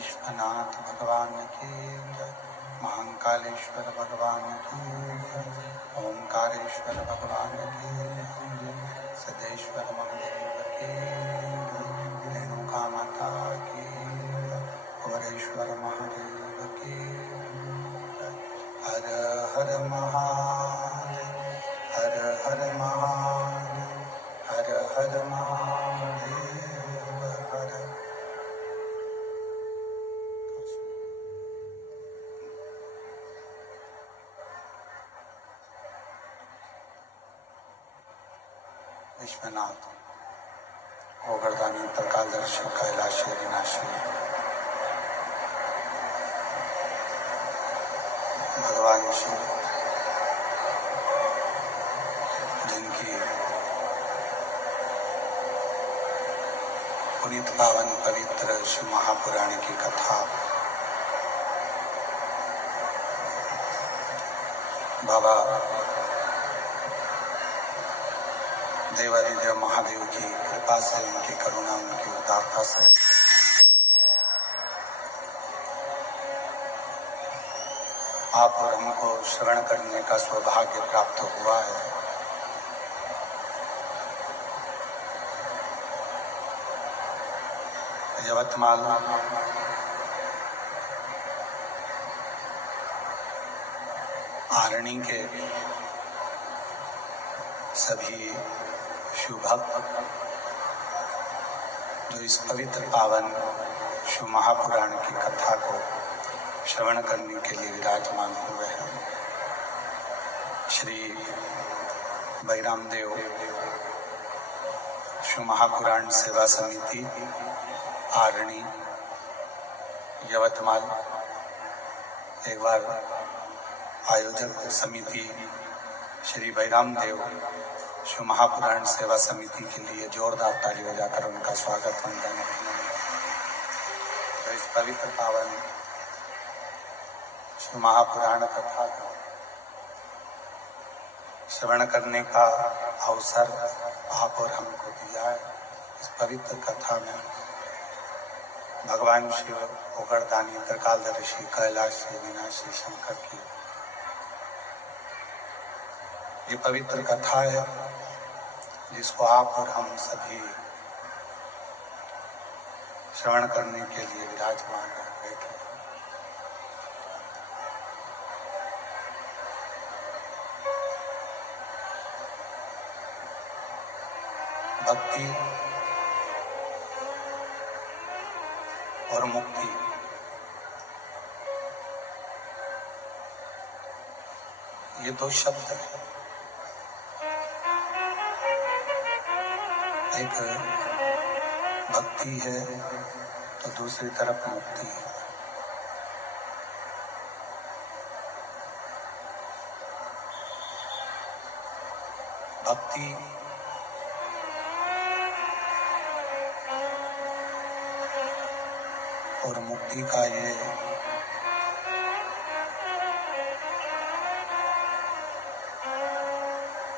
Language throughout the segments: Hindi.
विश्वनाथ भगवान की जय। महाकालेश्वर भगवान की जय। ओंकारेश्वर भगवान की जय। सिद्धेश्वर महादेव की जय। रेणुका माता की जय। वरेश्वर महादेव की जय। हर हर महादेव, हर हर महादेव, हर हर महादेव, हर। विश्वनाथ ओगरदानी त्रिकालदर्शी कैलाशी विनाशी भगवान शिव, जिनकी पुनीत पावन पवित्र शिव महापुराण की कथा बाबा देवादिदेव महादेव की कृपा से, उनकी करुणा, उनकी उदारता से आप और हमको श्रवण करने का सौभाग्य प्राप्त हुआ है। यवतमाल आरणी के सभी शिव भक्त जो इस पवित्र पावन शिव महापुराण की कथा को श्रवण करने के लिए विराजमान हुए हैं। श्री बैराम देव शिव महापुराण सेवा समिति आरणी यवतमाल, एक बार आयोजक समिति श्री बैराम देव शिव महापुराण सेवा समिति के लिए जोरदार ताली बजाकर उनका स्वागत वंदन। तो इस पवित्र पावन शिव महापुराण कथा का श्रवण करने का अवसर आप और हमको दिया है। इस पवित्र कथा में भगवान शिव ओगरदानी त्रिकालदर्शी कैलाशी विनाशी शंकर की ये पवित्र कथा है, जिसको आप और हम सभी श्रवण करने के लिए विराजमान बैठे। भक्ति और मुक्ति ये दो शब्द हैं। एक भक्ति है तो दूसरी तरफ मुक्ति है। भक्ति और मुक्ति का ये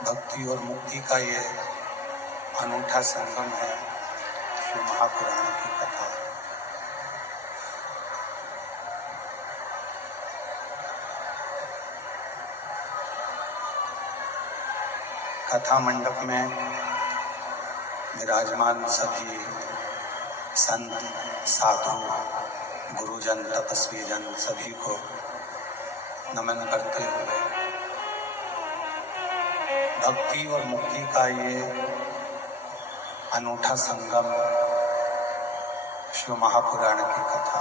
भक्ति और मुक्ति का ये अनूठा संगम है शिव महापुराण की कथा। कथा मंडप में विराजमान सभी संत, साधु, गुरुजन, तपस्वी जन सभी को नमन करते हुए भक्ति और मुक्ति का ये अनूठा संगम शिव महापुराण की कथा।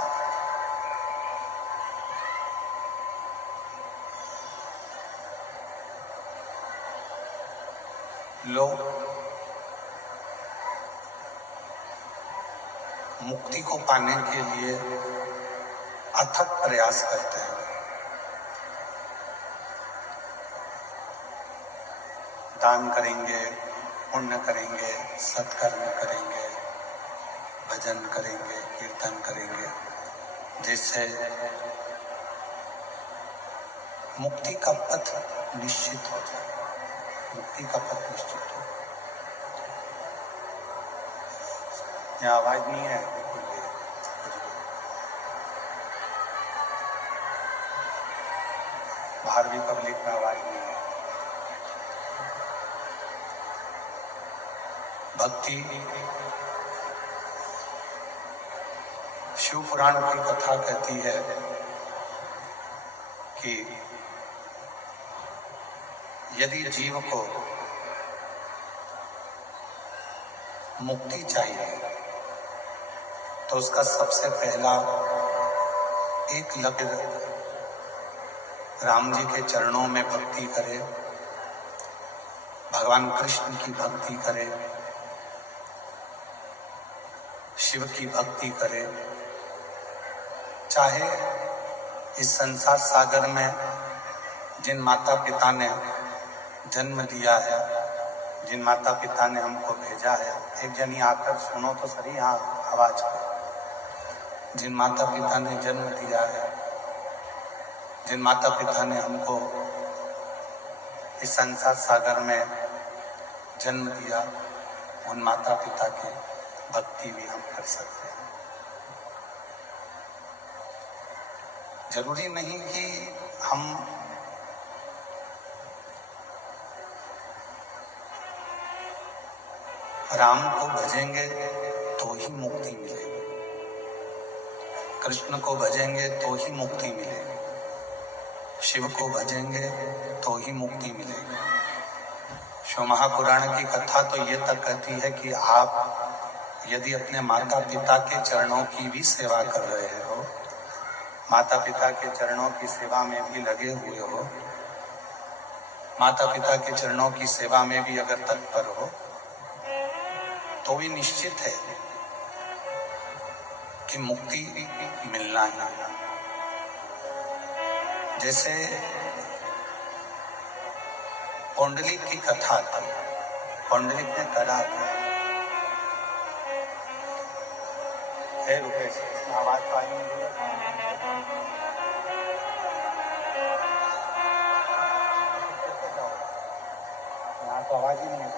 लोग मुक्ति को पाने के लिए अथक प्रयास करते हैं। दान करेंगे, पुण्य करेंगे, सत्कर्म करेंगे, भजन करेंगे, कीर्तन करेंगे, जिससे मुक्ति का पथ निश्चित हो जाए। मुक्ति का पथ निश्चित हो। यहाँ आवाज नहीं है। बाहर भी पब्लिक में आवाज नहीं है। भक्ति शिव पुराण की कथा कहती है कि यदि जीव को मुक्ति चाहिए तो उसका सबसे पहला एक लक्ष्य राम जी के चरणों में भक्ति करे, भगवान कृष्ण की भक्ति करे, शिव की भक्ति करे। चाहे इस संसार सागर में जिन माता पिता ने जन्म दिया है, जिन माता पिता ने हमको भेजा है, एक जनी आकर सुनो तो सही यहाँ आवाज को। जिन माता पिता ने जन्म दिया है, जिन माता पिता ने हमको इस संसार सागर में जन्म दिया, उन माता पिता की भक्ति भी हम कर सकते हैं। जरूरी नहीं कि हम राम को भजेंगे तो ही मुक्ति मिलेगी, कृष्ण को भजेंगे तो ही मुक्ति मिलेगी, शिव को भजेंगे तो ही मुक्ति मिलेगी। शिव महापुराण की कथा तो ये तक कहती है कि आप यदि अपने माता पिता के चरणों की भी सेवा कर रहे हो, माता पिता के चरणों की सेवा में भी लगे हुए हो, माता पिता के चरणों की सेवा में भी अगर तत्पर हो, तो भी निश्चित है कि मुक्ति मिलना ही। जैसे पौंडलिक की कथा थी, पौंडलिक ने करा था। रुपेश, आवाज तो आई नहीं। यहाँ तो आवाज ही नहीं है।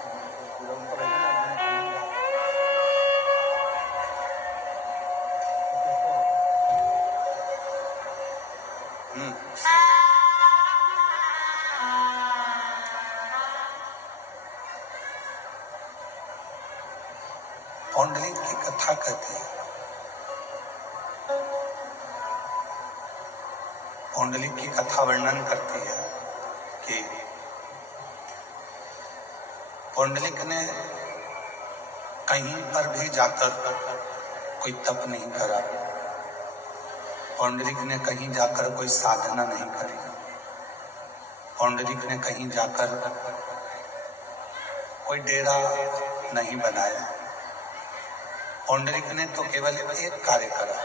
पौंडलिक की कथा कहती है, पौंडलिक की कथा वर्णन करती है कि पौंडलिक ने कहीं पर भी जाकर कोई तप नहीं करा, पौंडलिक ने कहीं जाकर कोई साधना नहीं करी, पौंडलिक ने कहीं जाकर कोई डेरा नहीं बनाया। पौंडलिक ने तो केवल एक कार्य करा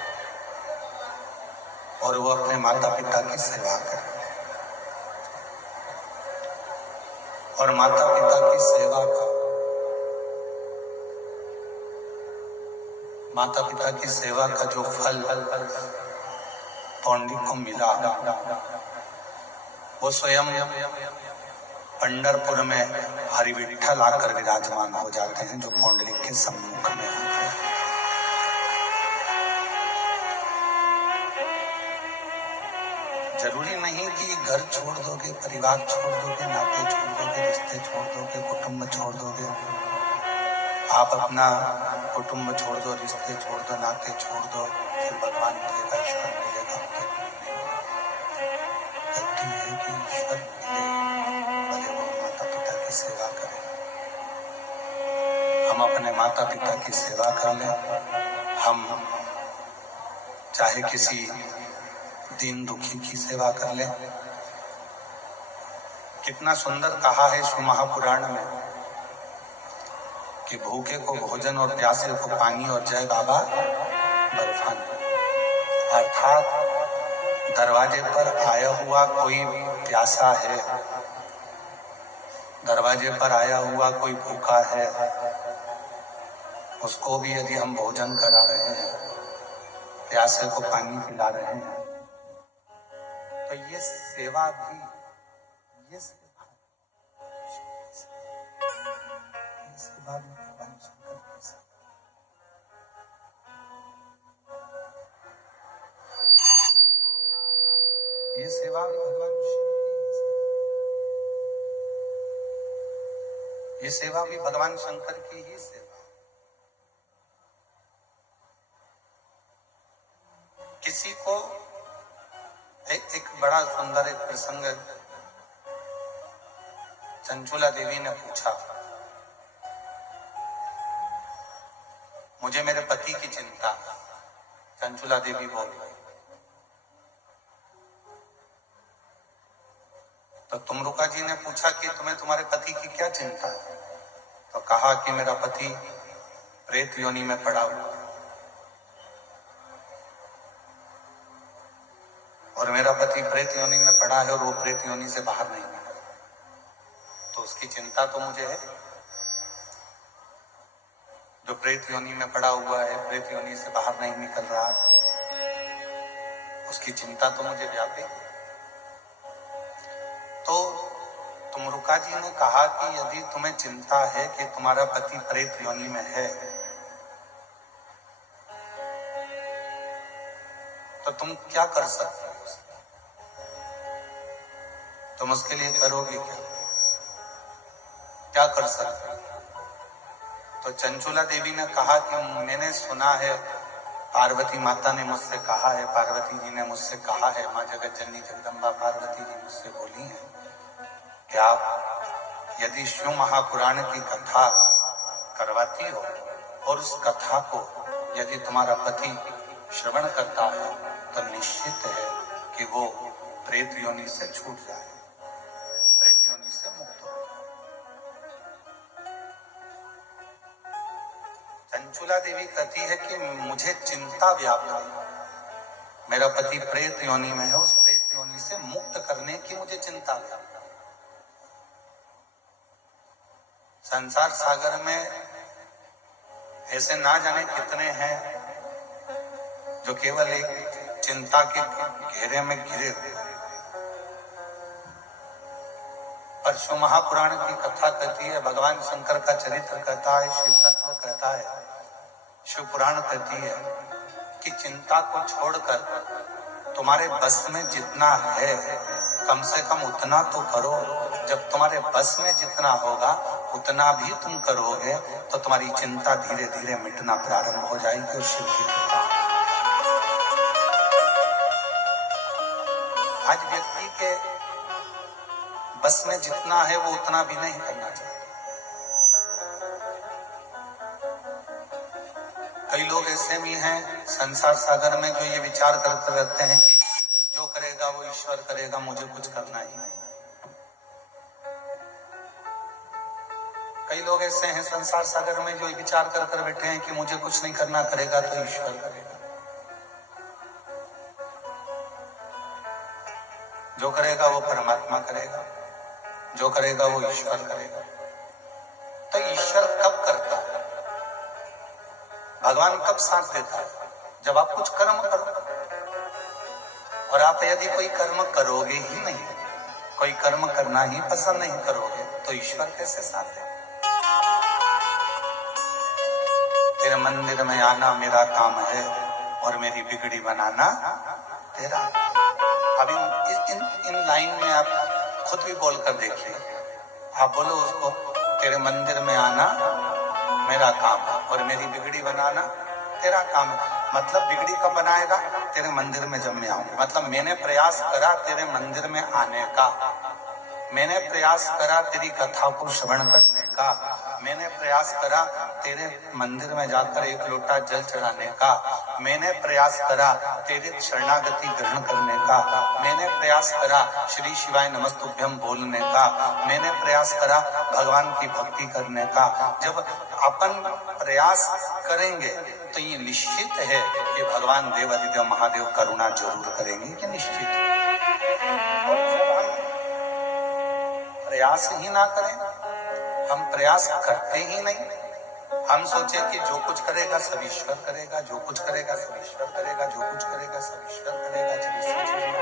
और वो अपने माता पिता की सेवा करे। और माता पिता की सेवा का, माता पिता की सेवा का जो फल पौंडलिक को मिला, वो स्वयं पंढरपुर में हरिविठ्ठल आकर विराजमान हो जाते हैं, जो पौंडलिक के सम्मुख में आते हैं। जरूरी नहीं कि घर छोड़ दोगे, परिवार छोड़ दोगे, नाते छोड़ दोगे, रिश्ते छोड़ दोगे, कुटुंब छोड़ दोगे। आप अपना कुटुंब छोड़ दो, रिश्ते छोड़ दो, नाते छोड़ दो, फिर भगवान मिलेगा, ईश्वर मिलेगा। जरूरी है कि ईश्वर मिले, भले वो माता पिता की सेवा करें। हम अपने माता पिता की सेवा कर लें। हम चाहे किसी दीन दुखी की सेवा कर ले। कितना सुंदर कहा है शिव महापुराण में कि भूखे को भोजन और प्यासे को पानी और जय बाबा बर्फान। अर्थात दरवाजे पर आया हुआ कोई प्यासा है, दरवाजे पर आया हुआ कोई भूखा है, उसको भी यदि हम भोजन करा रहे हैं, प्यासे को पानी पिला रहे हैं, तो ये सेवा भी, ये सेवा भी भगवान शंकर की सेवा। ये सेवा भी भगवान शिव की ये सेवा भी भगवान शंकर की ही सेवा। किसी को एक बड़ा सुंदर एक प्रसंग चंचुला देवी ने पूछा, मुझे मेरे पति की चिंता। चंचुला देवी बोल रही, तो तुमरुका जी ने पूछा कि तुम्हें तुम्हारे पति की क्या चिंता है? तो कहा कि मेरा पति प्रेत योनि में पड़ा हुआ और मेरा पति प्रेत योनि में पड़ा है और वो प्रेत योनि से बाहर नहीं निकल, तो उसकी चिंता तो मुझे है। जो प्रेत योनि में पड़ा हुआ है, प्रेत योनि से बाहर नहीं निकल रहा, उसकी चिंता तो मुझे व्यापी। तो तुमरुका जी ने कहा कि यदि तुम्हें चिंता है कि तुम्हारा पति प्रेत योनि में है, तो तुम क्या कर सकते हो? तुम उसके लिए करोगे क्या कर सकते हो? तो चंचुला देवी ने कहा कि मैंने सुना है, पार्वती माता ने मुझसे कहा है, पार्वती जी ने मुझसे कहा है, माँ जगत जननी जगदम्बा पार्वती जी मुझसे बोली है कि आप यदि शिव महापुराण की कथा करवाती हो और उस कथा को यदि तुम्हारा पति श्रवण करता है तो निश्चित है कि वो प्रेत योनि से छूट जाए, प्रेत योनि से मुक्त हो। चंचुला देवी कहती है कि मुझे चिंता व्याप्त है, मेरा पति प्रेत योनि में है, उस प्रेत योनि से मुक्त करने की मुझे चिंता है। संसार सागर में ऐसे ना जाने कितने हैं जो केवल एक चिंता के घेरे में घिरे हुए, पर शिव महापुराण की कथा कहती है, भगवान शंकर का चरित्र कहता है, शिव तत्व कहता है, शिव पुराण कहती है कि चिंता को छोड़कर तुम्हारे बस में जितना है कम से कम उतना तो करो। जब तुम्हारे बस में जितना होगा उतना भी तुम करोगे तो तुम्हारी चिंता धीरे धीरे मिटना प्रारंभ हो जाएगी और शिव की कृपा। आज व्यक्ति के बस में जितना है वो उतना भी नहीं करना चाहिए। कई लोग ऐसे भी हैं संसार सागर में जो ये विचार करते रहते हैं कि जो करेगा वो ईश्वर करेगा, मुझे कुछ करना ही नहीं। कई लोग ऐसे हैं संसार सागर में जो विचार कर कर बैठे हैं कि मुझे कुछ नहीं करना, करेगा तो ईश्वर करेगा, जो करेगा वो परमात्मा करेगा, जो करेगा वो ईश्वर करेगा। तो ईश्वर कब करता है, भगवान कब साथ देता है? जब आप कुछ कर्म करो। और आप यदि कोई कर्म करोगे ही नहीं, कोई कर्म करना ही पसंद नहीं करोगे, तो ईश्वर कैसे साथ देगा? तेरे मंदिर में आना मेरा काम है और मेरी बिगड़ी बनाना तेरा। अभी इन लाइन में आप खुद भी बोलकर देखिए, आप बोलो उसको, तेरे मंदिर में आना मेरा काम है और मेरी बिगड़ी बनाना तेरा काम है। मतलब बिगड़ी कब बनाएगा? तेरे मंदिर में जब मैं आऊंगा। मतलब मैंने प्रयास करा तेरे मंदिर में आने का, मैंने प्रयास करा तेरी कथा को श्रवण करने का, मैंने प्रयास करा तेरे मंदिर में जाकर एक लोटा जल चढ़ाने का, मैंने प्रयास करा तेरे शरणागति ग्रहण करने का, मैंने प्रयास करा श्री शिवाय नमस्तुभ्यम बोलने का, मैंने प्रयास करा भगवान की भक्ति करने का। जब अपन प्रयास करेंगे तो ये निश्चित है कि भगवान देव अधिदेव महादेव करुणा जरूर करेंगे, कि निश्चित। प्रयास ही ना करें, हम प्रयास करते ही नहीं, हम सोचे कि जो कुछ करेगा सब ईश्वर करेगा, जो कुछ करेगा सब ईश्वर करेगा, जो कुछ करेगा सब ईश्वर करेगा। जब इसी चीज में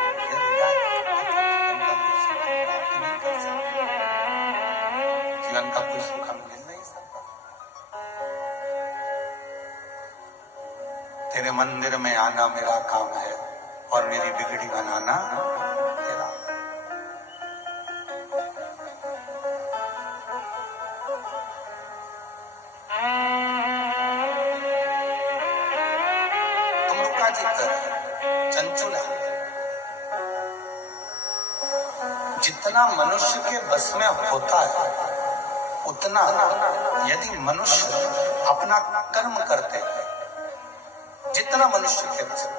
जीवन का कोई सुख हम मिल नहीं सकता। तेरे मंदिर में आना मेरा काम है और मेरी बिगड़ी बनाना तेरा। चूल्हा। जितना मनुष्य के बस में होता है उतना यदि मनुष्य अपना कर्म करते हैं, जितना मनुष्य के बस में,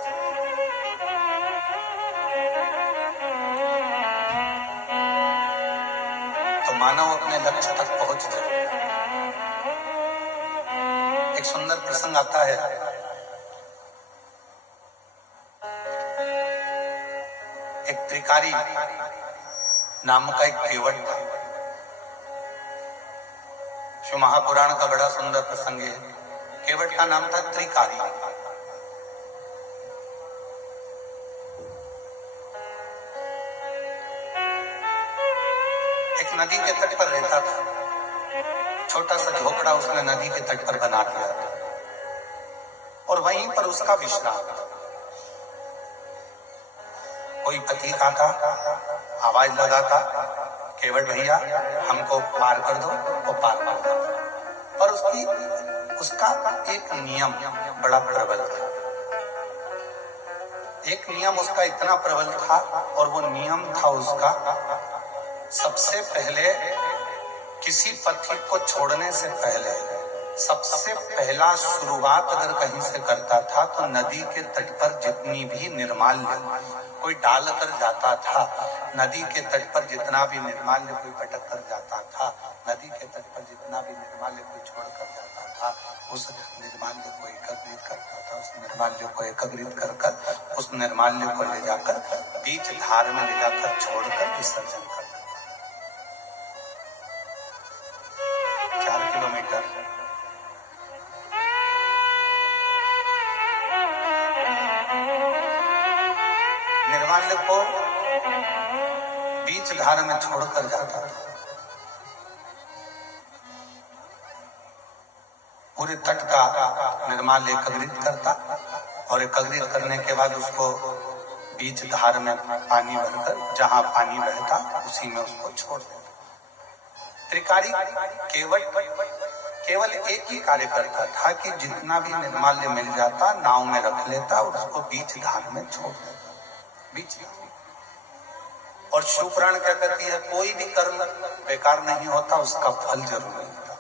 तो मानव अपने लक्ष्य तक पहुंच जाए। एक सुंदर प्रसंग आता है। एक त्रिकारी नाम का एक केवट था। शिव महापुराण का बड़ा सुंदर प्रसंग है। केवट का नाम था त्रिकारी। एक नदी के तट पर रहता था। छोटा सा झोपड़ा उसने नदी के तट पर बना दिया था और वहीं पर उसका विश्राम। कोई पथिक आता, आवाज लगाता, केवट भैया हमको पार कर दो, वो पार कर दो। पर उसका एक नियम बड़ा प्रबल था। एक नियम उसका इतना प्रबल था और वो नियम था उसका, सबसे पहले किसी पथिक को छोड़ने से पहले सबसे पहला शुरुआत अगर कहीं से करता था तो नदी के तट पर जितनी भी निर्माल्य कोई डाल कर जाता था, नदी के तट पर जितना भी निर्माल्य कोई पटक कर जाता था, नदी के तट पर जितना भी निर्माल्य कोई छोड़ कर जाता था, उस निर्माल्य को एकत्रित करता था। उस निर्माल्य को एकत्रित कर कर उस निर्माल्य को ले जाकर बीच धार में ले जाकर छोड़कर विसर्जन करता। 4 किलोमीटर निर्माल्य को बीच धार में छोड़कर जाता था। पूरे तट का निर्माल्य एकत्रित करता और एकत्रित करने के बाद उसको बीच धार में पानी भरकर जहां पानी बहता उसी में उसको छोड़ देता। त्रिकारी केवल एक ही कार्य करता था कि जितना भी निर्माल्य मिल जाता नाव में रख लेता और उसको बीच धार में छोड़ देता। बीच और शिव पुराण क्या कहती है, कोई भी कर्म बेकार नहीं होता, उसका फल जरूर मिलता।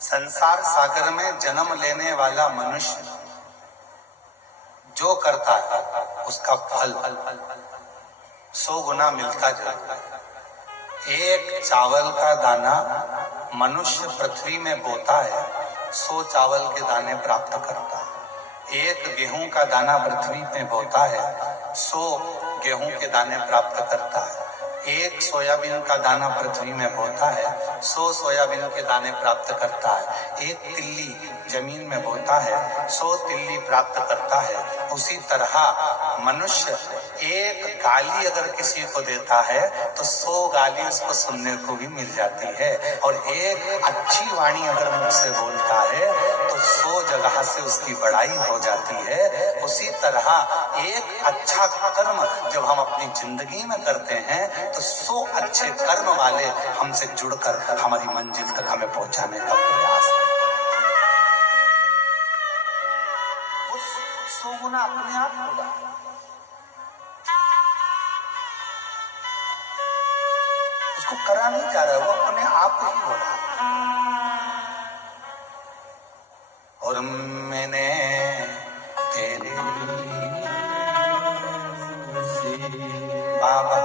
संसार सागर में जन्म लेने वाला मनुष्य जो करता है उसका फल 100 गुना मिलता जाता है। एक चावल का दाना मनुष्य पृथ्वी में बोता है, 100 चावल के दाने प्राप्त करता है। एक गेहूं का दाना पृथ्वी में बोता है, 100 गेहूं के दाने प्राप्त करता है। एक सोयाबीन का दाना पृथ्वी में बोता है, 100 सोयाबीन के दाने प्राप्त करता है। एक तिल्ली जमीन में बोता है, 100 तिल्ली प्राप्त करता है। उसी तरह मनुष्य एक गाली अगर किसी को देता है तो 100 गाली उसको सुनने को भी मिल जाती है। और एक अच्छी वाणी अगर मुझसे बोलता है तो 100 जगह से उसकी बड़ाई हो जाती है। उसी तरह एक अच्छा कर्म जब हम अपनी जिंदगी में करते हैं तो 100 अच्छे कर्म वाले हमसे जुड़कर हमारी मंजिल तक हमें पहुंचाने का प्रयास है। वो 100 गुना अपने आप होगा। उसको करा नहीं जा रहा, वो अपने आप ही हो रहा। और मैंने तेरे बाबा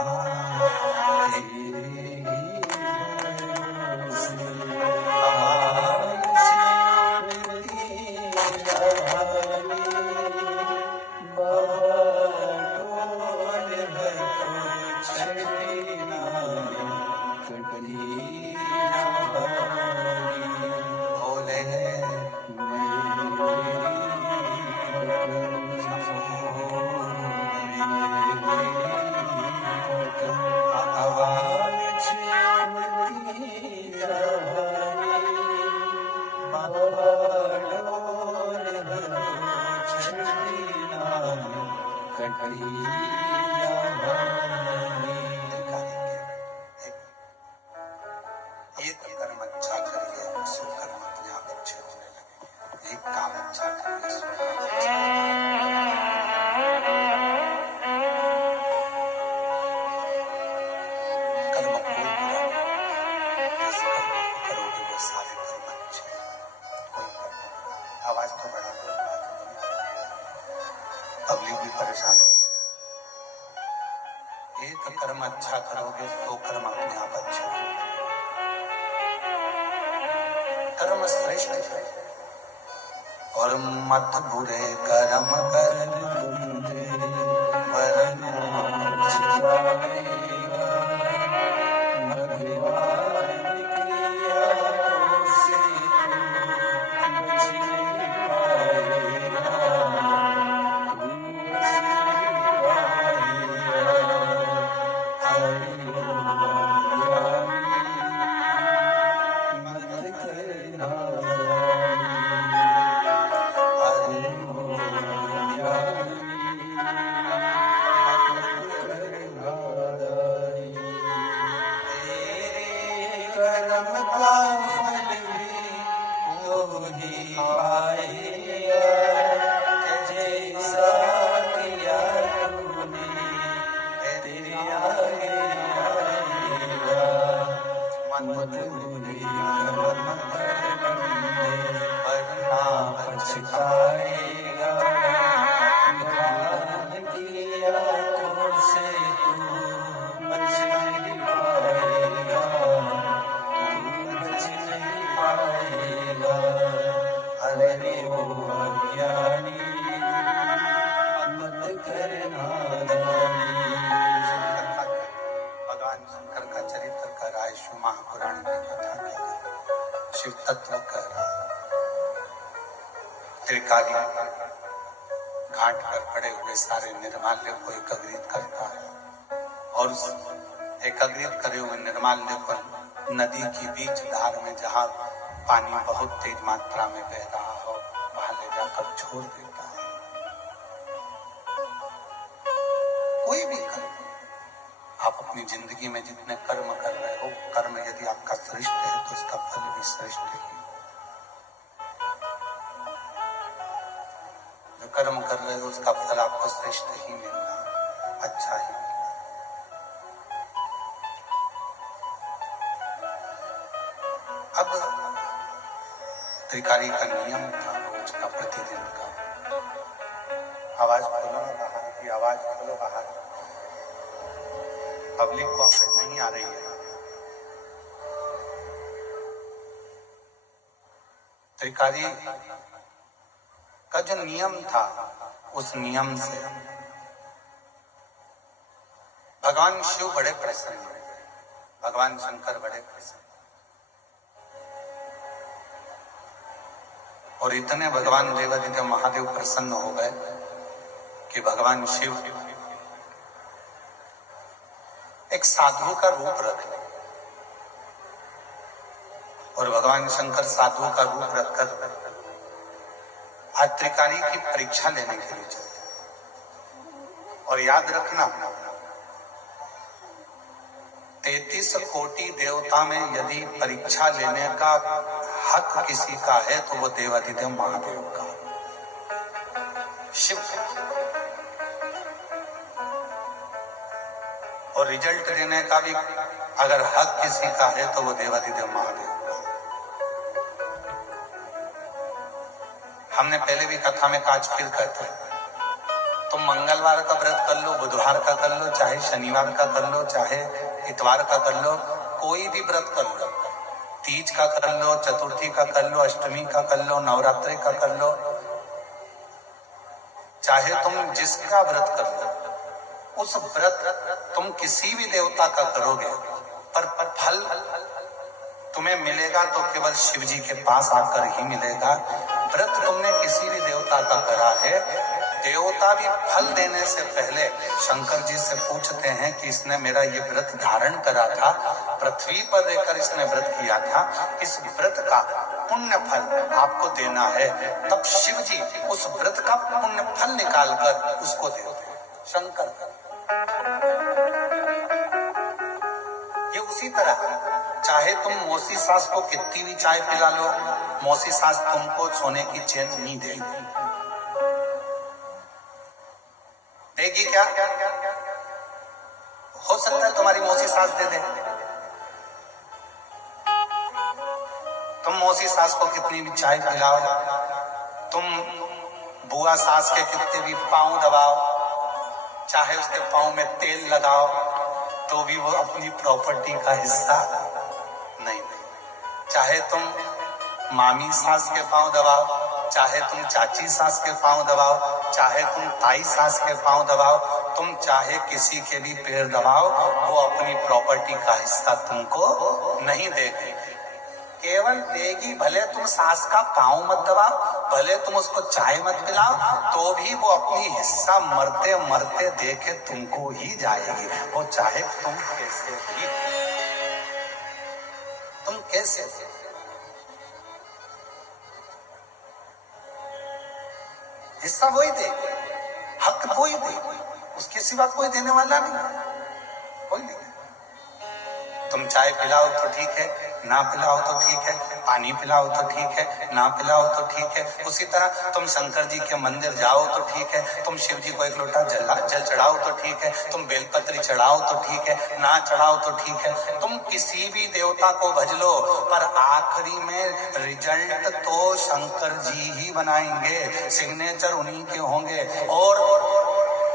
एक कर्म अच्छा करोगे तो कर्म अपने आप अच्छे होंगे। कर्म श्रेष्ठ है और मत बुरे कर्म कर महापुराण की कथा कह रहा, शिव तत्व कह रहा। त्रिकाली घाट पर पड़े हुए सारे निर्माल्य को एकत्रित करता है और उस एकत्रित करे हुए निर्माल्य को नदी की बीच धार में जहाँ पानी बहुत तेज मात्रा में बह रहा हो वहां ले जाकर छोड़ देता है। कोई भी कर्म आप अपनी जिंदगी में जितने कर्म कर रहे हो, कर्म यदि आपका श्रेष्ठ है तो उसका फल भी श्रेष्ठ है। जो कर्म कर रहे हो उसका फल आपको श्रेष्ठ ही मिलना, अच्छा ही मिलना। अब त्रिकाली का नियम था रोज का, प्रतिदिन का। आवाज खोलो बाहर की, आवाज खोलो बाहर, पब्लिक को आवाज नहीं आ रही है। त्रिकाली का जो नियम था उस नियम से भगवान शिव बड़े प्रसन्न हुए, भगवान शंकर बड़े प्रसन्न, और इतने भगवान देवादिदेव महादेव प्रसन्न हो गए कि भगवान शिव एक साधु का रूप रखे और भगवान शंकर साधु का रूप रखकर आज त्रिकाली की परीक्षा लेने के लिए चले। और याद रखना 33 कोटि देवता में यदि परीक्षा लेने का हक किसी का है तो वो देवादिदेव महादेव का, शिव का। और रिजल्ट देने का भी अगर हक किसी का है तो वो देवादिदेव महादेव का। हमने पहले भी कथा में काज फिर कहते हैं, तुम मंगलवार का व्रत कर लो, बुधवार का कर लो, चाहे शनिवार का कर लो, चाहे इतवार का कर लो, कोई भी व्रत कर लो, तीज का कर लो, चतुर्थी का कर लो, अष्टमी का कर लो, नवरात्रि का कर लो, चाहे तुम जिसका व्रत कर लो, उस व्रत तुम किसी भी देवता का करोगे पर फल तुम्हें मिलेगा तो केवल शिव जी के पास आकर ही मिलेगा। व्रत तुमने किसी भी देवता का करा है, देवता भी फल देने से पहले शंकर जी से पूछते हैं कि इसने मेरा ये व्रत धारण करा था, पृथ्वी पर रहकर इसने व्रत किया था, इस व्रत का पुण्य फल आपको देना है। तब शिव जी उस व्रत का पुण्य फल निकाल कर उसको देते हैं, शंकर का। ये उसी तरह चाहे तुम मौसी सास को कितनी भी चाय पिला लो, मौसी सास तुमको सोने की चेन नहीं देगी। देगी क्या? हो सकता है तुम्हारी मौसी सास दे दे। तुम मौसी सास को कितनी भी चाय पिलाओ, तुम बुआ सास के कितने भी पांव दबाओ, चाहे उसके पाँव में तेल लगाओ तो भी वो अपनी प्रॉपर्टी का हिस्सा नहीं। चाहे तुम मामी सास के पाँव दबाओ, चाहे तुम चाची सास के पाँव दबाओ, चाहे तुम ताई सास के पाँव दबाओ, तुम चाहे किसी के भी पैर दबाओ, वो अपनी प्रॉपर्टी का हिस्सा तुमको नहीं देगी। केवल देगी, भले तुम सास का पाँव मत दबाओ, भले तुम उसको चाय मत पिलाओ, तो भी वो अपनी हिस्सा मरते मरते दे के तुमको ही जाएगी। वो चाहे तुम कैसे भी, तुम कैसे हिस्सा वही दे, हक वही दे, उसके सिवा कोई देने वाला नहीं, कोई नहीं। तुम चाय पिलाओ तो ठीक है, ना पिलाओ तो ठीक है, पानी पिलाओ तो ठीक है, ना पिलाओ तो ठीक है। उसी तरह तुम शंकर जी के मंदिर जाओ तो ठीक है, तुम शिव जी को एक लोटा जल चढ़ाओ तो ठीक है, तुम बेलपत्री चढ़ाओ तो ठीक है, ना चढ़ाओ तो ठीक है। तुम किसी भी देवता को भज लो, पर आखिरी में रिजल्ट तो शंकर जी ही बनाएंगे, सिग्नेचर उन्हीं के होंगे, और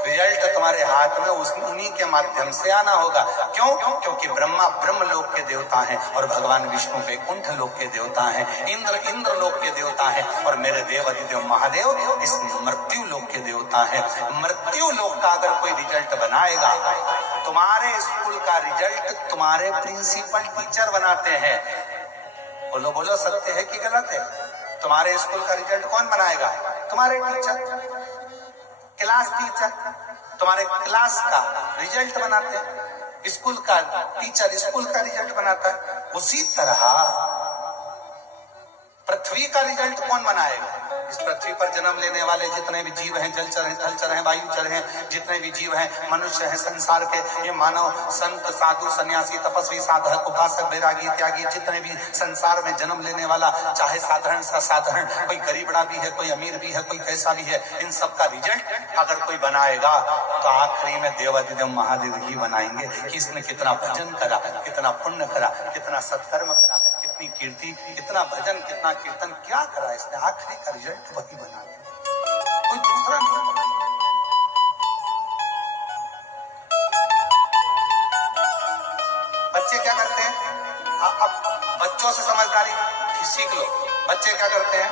रिजल्ट तुम्हारे हाथ में उन्हीं के माध्यम से आना होगा। क्यों? क्योंकि ब्रह्मा ब्रह्म लोक के देवता हैं और भगवान विष्णु वैकुंठ लोक के देवता हैं, इंद्र लोक के देवता हैं, और मेरे देव अधिदेव महादेव इस मृत्यु लोक के देवता हैं। मृत्यु लोक का अगर कोई रिजल्ट बनाएगा, तुम्हारे स्कूल का रिजल्ट तुम्हारे प्रिंसिपल टीचर बनाते हैं। बोलो बोलो, सत्य है कि गलत है? तुम्हारे स्कूल का रिजल्ट कौन बनाएगा? तुम्हारे टीचर, क्लास टीचर तुम्हारे क्लास का रिजल्ट बनाते हैं। स्कूल का टीचर स्कूल का रिजल्ट बनाता है। उसी तरह पृथ्वी का रिजल्ट कौन बनाएगा? इस पृथ्वी पर जन्म लेने वाले जितने भी जीव हैं, जलचर हैं, थलचर हैं, वायुचर हैं, जितने भी जीव हैं, मनुष्य हैं, संसार के ये मानव, संत, साधु, सन्यासी, तपस्वी, साधक, उपासक, बैरागी, त्यागी, जितने भी संसार में जन्म लेने वाला, चाहे साधारण सा साधारण, कोई गरीबड़ा भी है, कोई अमीर भी है, कोई कैसा भी है, इन सब का रिजल्ट अगर कोई बनाएगा तो आखिरी में देवाधिदेव महादेव ही बनाएंगे कि इसने कितना भजन करा, कितना पुण्य करा, कितना सत्कर्म करा, कितनी कीर्ति, कितना भजन, कितना कीर्तन, क्या करा इसने। आखिरी का रिजल्ट वही बना, कोई दूसरा नहीं। बच्चे क्या करते हैं? अब बच्चों से समझदारी सीख लो। बच्चे क्या करते हैं?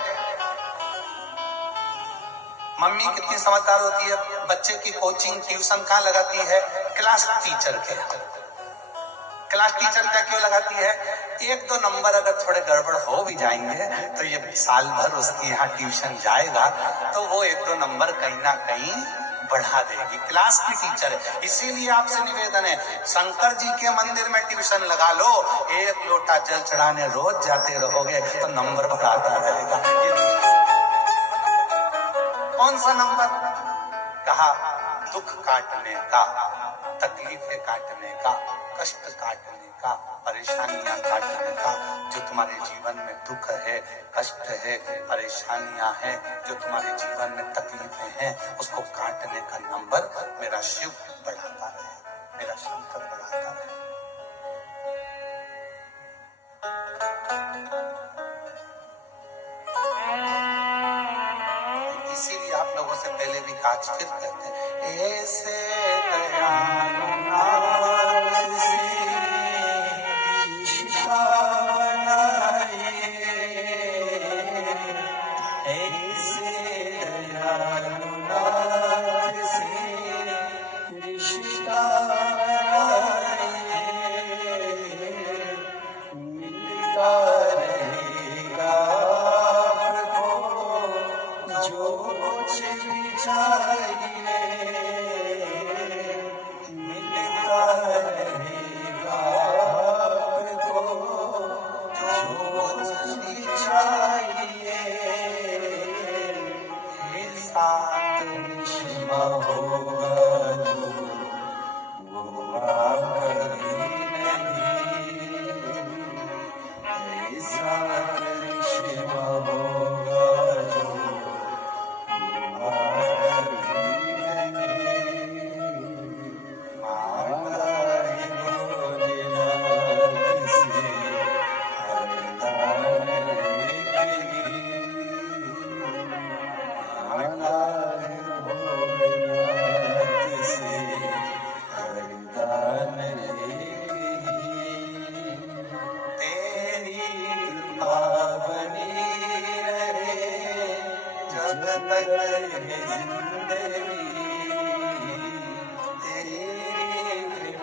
मम्मी कितनी समझदार होती है, बच्चे की कोचिंग ट्यूशन कहाँ लगाती है? क्लास टीचर के। क्लास टीचर क्या क्यों लगाती है? एक दो नंबर अगर थोड़े गड़बड़ हो भी जाएंगे तो ये साल भर उसकी यहाँ ट्यूशन जाएगा तो वो एक दो नंबर कहीं ना कहीं बढ़ा देगी। क्लास की टीचर है। इसीलिए आपसे निवेदन है, शंकर जी के मंदिर में ट्यूशन लगा लो, एक लोटा जल चढ़ाने रोज जाते रहोगे तो नंबर बढ़ाता रहेगा। कौन सा नंबर? कहा दुख काटने का, तकलीफें काटने का, कष्ट काटने का, परेशानियां काटने का। जो तुम्हारे जीवन में दुख है, कष्ट है, परेशानियां हैं, जो तुम्हारे जीवन में तकलीफें हैं, उसको काटने का नंबर मेरा शिव बढ़ाता रहे, मेरा शंकर बढ़ाता रहे। इसीलिए आप लोगों से पहले भी आज फिर कहते हैं, ऐसे दयालु नाथ से रिश्ता बनाए, ऐसे दयालु नाथ से रिश्ता बनाए, मिलता रहेगा जो कुछ भी चाहिए।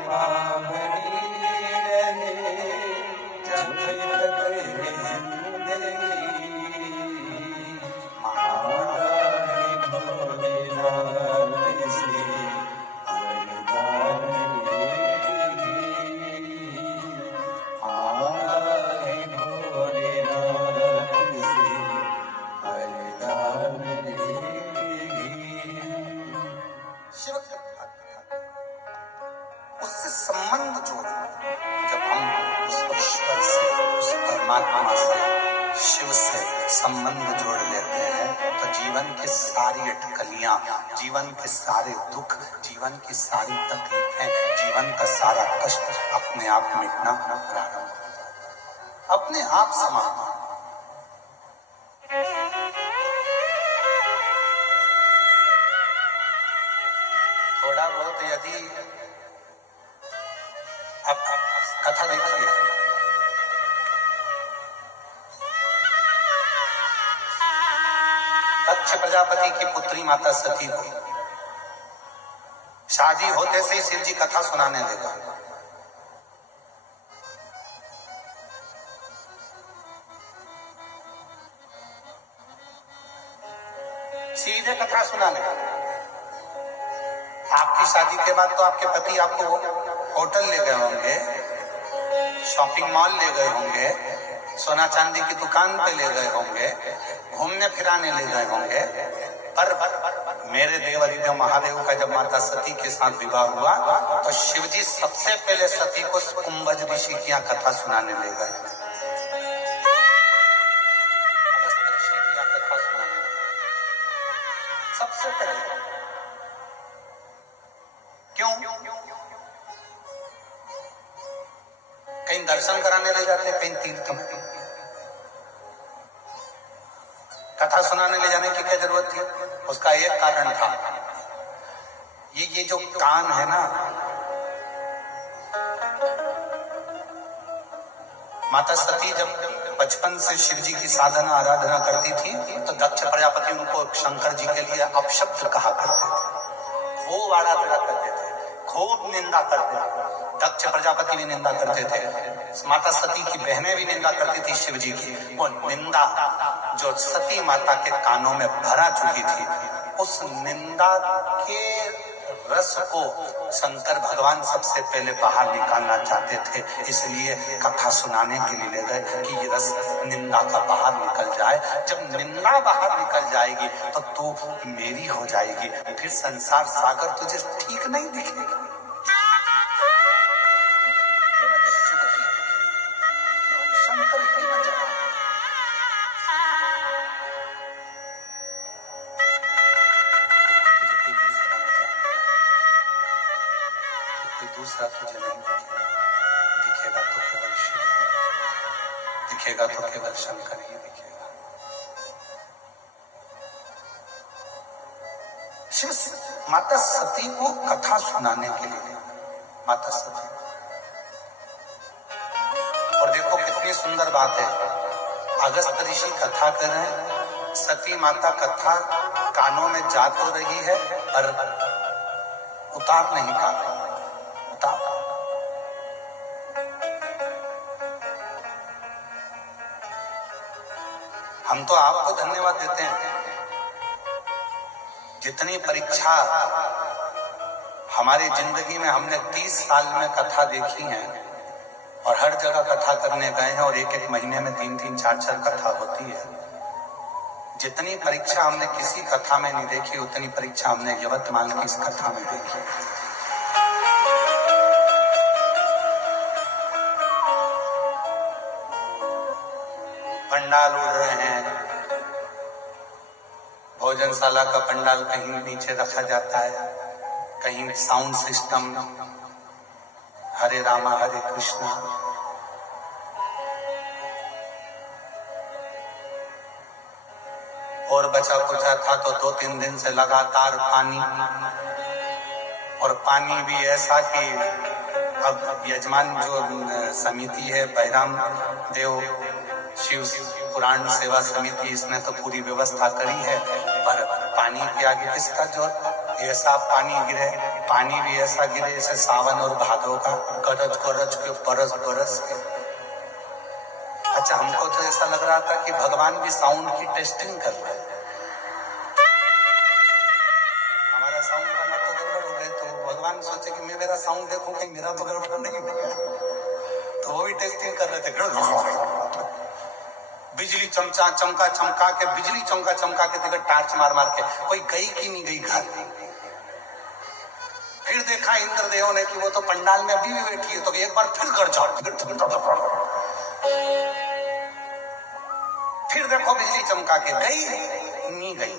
बनी रहे जब तक जिंदगी। मांगा है भोलेनाथ से वरदान लेगी। मांगा है भोलेनाथ से वरदान लेगी। शिव उससे संबंध जोड़ो। जब हम उस ईश्वर से, उस परमात्मा से, शिव से संबंध जोड़ लेते हैं तो जीवन की सारी अटकलियां, जीवन के सारे दुख, जीवन की सारी तकलीफें, जीवन का सारा कष्ट अपने आप मिटना प्रारंभ हो जाता है, अपने आप समाप्त। थोड़ा बहुत यदि अब कथा देखिए, दक्ष प्रजापति की पुत्री माता सती को शादी होते से ही शिव जी कथा सुनाने लगा। सीधे कथा सुनाने लगा। आपकी शादी के बाद तो आपके पति आपको होटल ले गए होंगे, शॉपिंग मॉल ले गए होंगे, सोना चांदी की दुकान पे ले गए होंगे, घूमने फिराने ले गए होंगे, पर मेरे देव अधिदेव महादेव का जब माता सती के साथ विवाह हुआ तो शिवजी सबसे पहले सती को कुंभज ऋषि की यहाँ कथा सुनाने ले गए। अगस्त्य ऋषि की यहाँ कथा सुनाने सबसे पहले। क्यों? कहीं दर्शन कराने ले जाते, कहीं तीर्थ में। कथा सुनाने ले जाने की क्या जरूरत थी? उसका एक कारण था, ये जो कान है ना, माता सती जब बचपन से शिव जी की साधना आराधना करती थी तो दक्ष प्रजापति उनको शंकर जी के लिए अपशब्द कहा करते थे, खूब आराधना करते थे, खूब निंदा करते थे। दक्ष प्रजापति भी निंदा करते थे, माता सती की बहनें भी निंदा करती थी शिव जी की। वो निंदा जो सती माता के कानों में भरा चुकी थी, उस निंदा के रस को शंकर भगवान सबसे पहले बाहर निकालना चाहते थे, इसलिए कथा सुनाने के लिए ले गए कि ये रस निंदा का बाहर निकल जाए। जब निंदा बाहर निकल जाएगी तो तू मेरी हो जाएगी, फिर संसार सागर तुझे ठीक नहीं दिखेगा। शंकर ही नजर दूसरा तुझे नहीं दिखेगा, तो केवल शिव दिखेगा, तो केवल शंकर ही दिखेगा। शिव माता सती को कथा सुनाने के लिए, माता सती, और देखो कितनी सुंदर बात है, अगस्त्य ऋषि कथा कर रहे हैं, सती माता कथा कानों में जा तो रही है पर उतार नहीं पा रही। हम तो आपको धन्यवाद देते हैं, जितनी परीक्षा हमारी जिंदगी में हमने 30 साल में कथा देखी है और हर जगह कथा करने गए हैं और एक एक महीने में 3-3, 4-4 कथा होती है। जितनी परीक्षा हमने किसी कथा में नहीं देखी, उतनी परीक्षा हमने यवतमाल की इस कथा में देखी। पंडाल उड़ रहे हैं, भोजनशाला का पंडाल कहीं नीचे रखा जाता है, कहीं साउंड सिस्टम हरे रामा हरे कृष्णा, और बचा कुचा था तो 2-3 दिन से लगातार पानी, और पानी भी ऐसा कि अब यजमान जो समिति है बहिराम देव शिव पुराण सेवा समिति, इसने तो पूरी व्यवस्था करी है, पर पानी के आगे किसका जोर? ऐसा पानी गिरे पानी भी ऐसा गिरे जैसे सावन और भादों का, गरज गरज के, बरस बरस के। अच्छा, हमको तो ऐसा लग रहा था कि भगवान भी साउंड की टेस्टिंग कर रहे हैं। हमारा साउंड वाला तो गड़बड़ हो गए, तो भगवान सोचे कि मैं मेरा साउंड देखूं कहीं मेरा तो गड़बड़ नहीं हो गया, तो वो भी टेस्टिंग कर रहे थे। बिजली चमचा चमका चमका के, बिजली चमका चमका के देखा, टार्च मार मार के कोई गई कि नहीं गई घर। फिर देखा इंद्रदेव ने कि वो तो पंडाल में अभी भी बैठी है, तो एक बार फिर कर जाओ। फिर देखो बिजली चमका के, गई नहीं गई।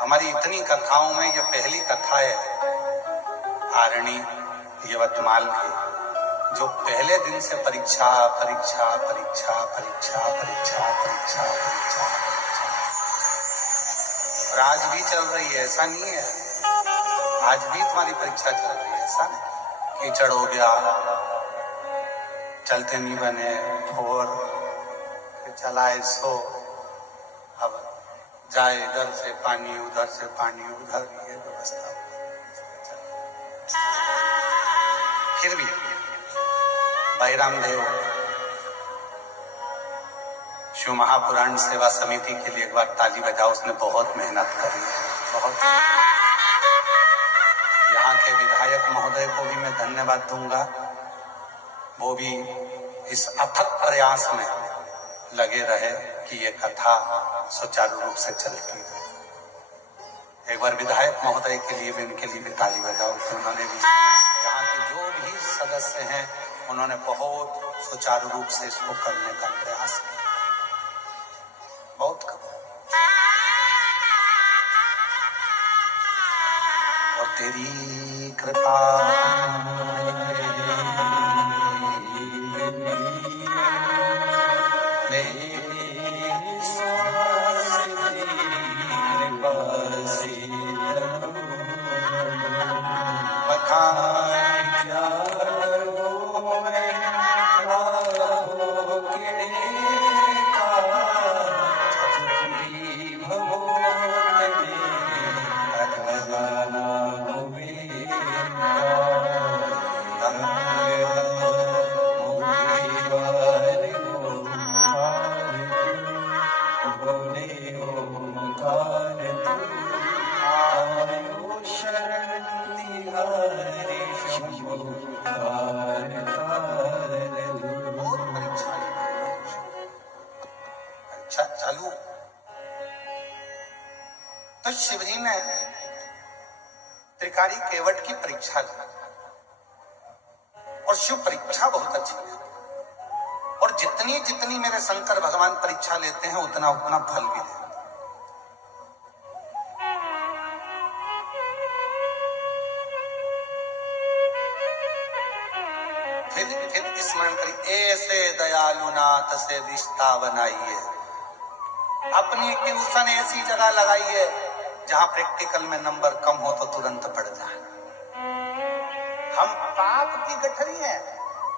हमारी इतनी कथाओं में ये पहली कथा है आरणी यवतमाल की, जो पहले दिन से परीक्षा परीक्षा परीक्षा परीक्षा परीक्षा परीक्षा परीक्षा परीक्षा, और आज भी चल रही है। ऐसा नहीं है, आज भी तुम्हारी परीक्षा चल रही है, ऐसा नहीं। कीचड़ हो गया, चलते नहीं बने, और चलाए सो, अब जाए इधर से पानी उधर से पानी उधर, ये व्यवस्था। फिर भी भाई रामदेव शिव महापुराण सेवा समिति के लिए एक बार ताली बजाओ। उसने बहुत मेहनत करी, बहुत। यहाँ के विधायक महोदय को भी मैं धन्यवाद दूंगा, वो भी इस अथक प्रयास में लगे रहे कि ये कथा सुचारू रूप से चलती है। एक बार विधायक महोदय के लिए भी, इनके लिए भी ताली बजाओ। उन्होंने भी, यहाँ के जो भी सदस्य हैं, उन्होंने बहुत सुचारू रूप से इसको करने का प्रयास किया, बहुत कम। और तेरी कृपा चालू। तो शिवजी ने त्रिकारी केवट की परीक्षा ली, और शिव परीक्षा बहुत अच्छी है, और जितनी जितनी मेरे शंकर भगवान परीक्षा लेते हैं उतना उतना फल भी देते हैं। फिर स्मरण करिए, ऐसे दयालु नाथ से रिश्ता बनाइए, अपनी ट्यूशन ऐसी जगह लगाइए जहां प्रैक्टिकल में नंबर कम हो तो तुरंत पड़ जाए। हम पाप की गठरी हैं।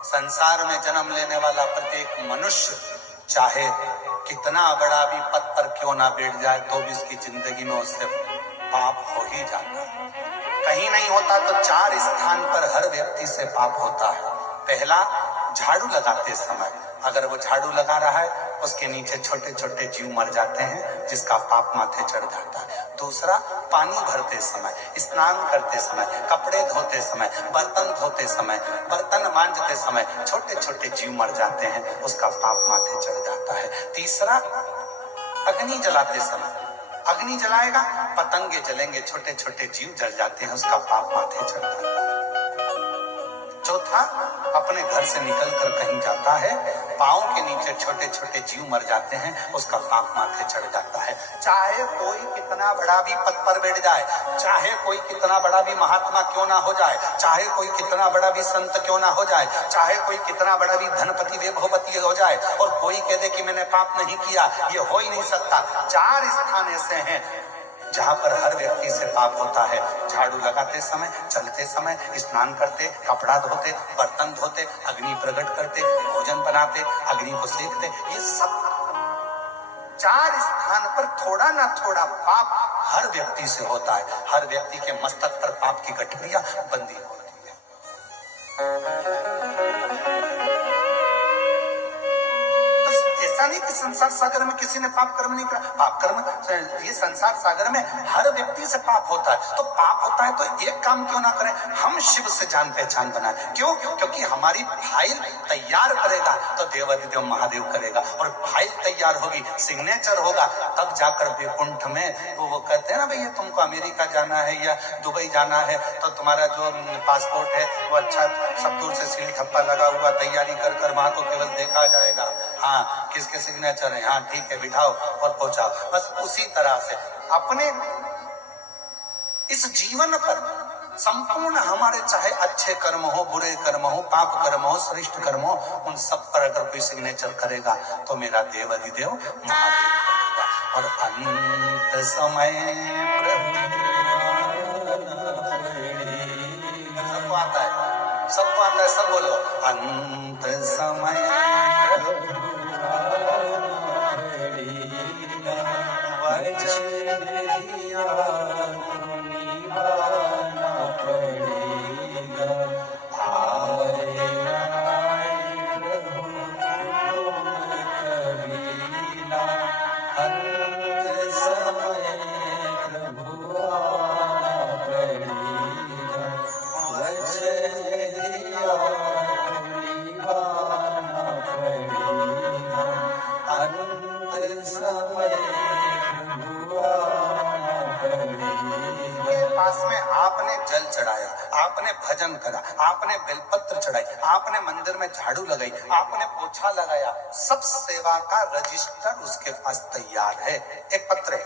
संसार में जन्म लेने वाला प्रत्येक मनुष्य चाहे कितना बड़ा भी पद पर क्यों ना बैठ जाए, तो भी उसकी जिंदगी में उससे पाप हो ही जाता है। कहीं नहीं होता तो 4 स्थान पर हर व्यक्ति से पाप होता है। पहला, झाड़ू लगाते समय, अगर वो झाड़ू लगा रहा है, उसके नीचे छोटे छोटे जीव मर जाते हैं, जिसका पाप माथे चढ़ जाता है। दूसरा, पानी भरते समय, स्नान करते समय, कपड़े धोते समय, बर्तन धोते समय, बर्तन मांजते समय छोटे छोटे जीव मर जाते हैं, उसका पाप माथे चढ़ जाता है। तीसरा, अग्नि जलाते समय, अग्नि जलाएगा, पतंगे जलेंगे, छोटे छोटे जीव जल जाते हैं, उसका पाप माथे चढ़ जाता है। चौथा, अपने घर से निकलकर कहीं जाता है, पांव के नीचे छोटे छोटे जीव मर जाते हैं, उसका पाप माथे चढ़ जाता है। चाहे कोई कितना बड़ा भी पद पर बैठ जाए, चाहे कोई कितना बड़ा भी महात्मा क्यों ना हो जाए, चाहे कोई कितना बड़ा भी संत क्यों ना हो जाए, चाहे कोई कितना बड़ा भी धनपति वैभवपति हो जाए, और कोई कह दे कि मैंने पाप नहीं किया, ये हो ही नहीं सकता। 4 स्थान ऐसे हैं जहां पर हर व्यक्ति से पाप होता है। झाड़ू लगाते समय, चलते समय, स्नान करते, कपड़ा धोते, बर्तन धोते, अग्नि प्रकट करते, भोजन बनाते, अग्नि को सेकते, ये सब 4 स्थान पर थोड़ा ना थोड़ा पाप हर व्यक्ति से होता है। हर व्यक्ति के मस्तक पर पाप की गठरियां बंधी होती है। तो ऐसा नहीं कि संसार सागर में किसी ने पाप कर्म नहीं करा। पाप कर्म ये संसार सागर में हर व्यक्ति से पाप होता है। तो पाप होता है तो एक काम क्यों ना करें, हम शिव से जान पहचान बनाए। क्यों? क्योंकि हमारी फाइल तैयार करेगा तो देवाधिदेव महादेव करेगा, और फाइल तैयार होगी, सिग्नेचर होगा, तब जाकर वैकुंठ में वो कहते हैं ना, भैया तुमको अमेरिका जाना है या दुबई जाना है तो तुम्हारा जो पासपोर्ट है वो अच्छा सब दूर से सील ठप्पा लगा हुआ तैयारी कर कर वहां तो केवल देखा जाएगा, हाँ किसके सिग्नेचर है, हाँ ठीक है बिठाओ और पहुंचाओ। बस उसी तरह से अपने इस जीवन पर संपूर्ण हमारे चाहे अच्छे कर्म हो, बुरे कर्म हो, पाप कर्म हो, श्रेष्ठ कर्म हो, उन सब पर अगर कोई सिग्नेचर करेगा तो मेरा देव अधिदेव महादेव करेगा। और अंत समय सबको आता है, सबको आता है, सब बोलो अंत समय में आपने जल चढ़ाया, आपने भजन करा, आपने बेलपत्र चढ़ाई, आपने मंदिर में झाड़ू लगाई, आपने पोछा लगाया, सब सेवा का रजिस्टर उसके पास तैयार है। एक पत्र है,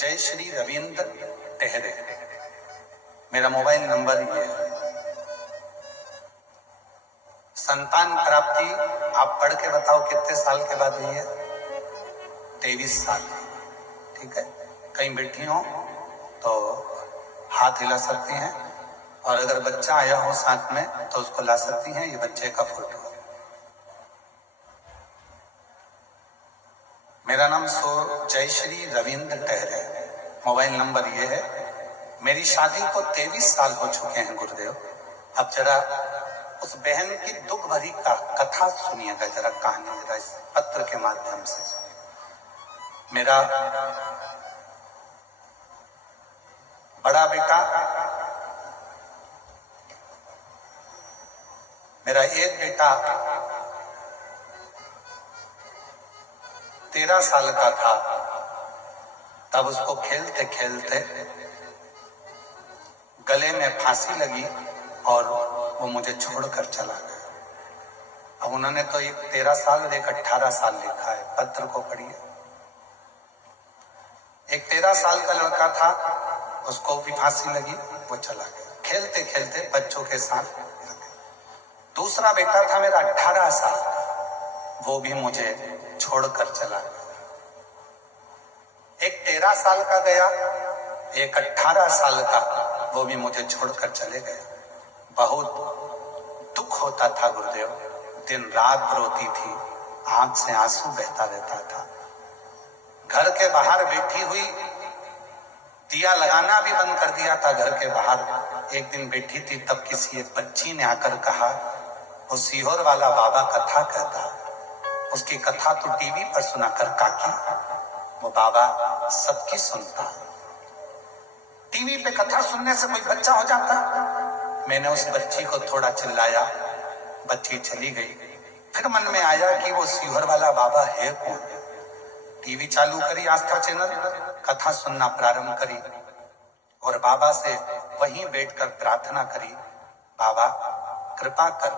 जय श्री रविंद्र टेहरे, मेरा मोबाइल नंबर ये है। संतान प्राप्ति आप पढ़ के बताओ कितने साल के बाद हुई है? 23 साल। ठीक है, कहीं बैठी हो तो हाथ हिला सकती हैं, और अगर बच्चा आया हो साथ में तो उसको ला सकती हैं। ये बच्चे का फोटो है। मेरा नाम जय श्री रविंद्र टेहरे, मोबाइल नंबर ये है। मेरी शादी को 23 साल हो चुके हैं गुरुदेव। अब जरा उस बहन की दुख भरी कथा सुनिएगा, जरा कहानी जरा इस पत्र के माध्यम से। मेरा बड़ा बेटा, मेरा एक बेटा 13 साल का था, तब उसको खेलते खेलते गले में फांसी लगी और वो मुझे छोड़कर चला गया। अब उन्होंने तो एक 13 साल और एक 18 साल लिखा है, पत्र को पढ़िए। एक 13 साल का लड़का था, उसको भी फांसी लगी, वो चला गया खेलते खेलते बच्चों के साथ। दूसरा बेटा था मेरा 18 साल का, वो भी मुझे छोड़कर चला गया। एक 13 साल का गया, एक 18 साल का, वो भी मुझे छोड़कर चले गए। बहुत दुख होता था गुरुदेव, दिन रात रोती थी, आंख से आंसू बहता रहता था। घर के बाहर बैठी हुई, दिया लगाना भी बंद कर दिया था घर के बाहर। एक दिन बैठी थी, तब किसी एक बच्ची ने आकर कहा, वो सीहोर वाला बाबा कथा कहता, उसकी कथा तो टीवी पर सुना कर काकी। वो बाबा सबकी सुनता, टीवी पे कथा सुनने से कोई बच्चा हो जाता। मैंने उस बच्ची को थोड़ा चिल्लाया, बच्ची चली गई। फिर मन में आया कि वो सीहोर वाला बाबा है कौन। टीवी चालू करी, आस्था चैनल, कथा सुनना प्रारंभ करी और बाबा से वहीं बैठकर प्रार्थना करी, बाबा कृपा कर,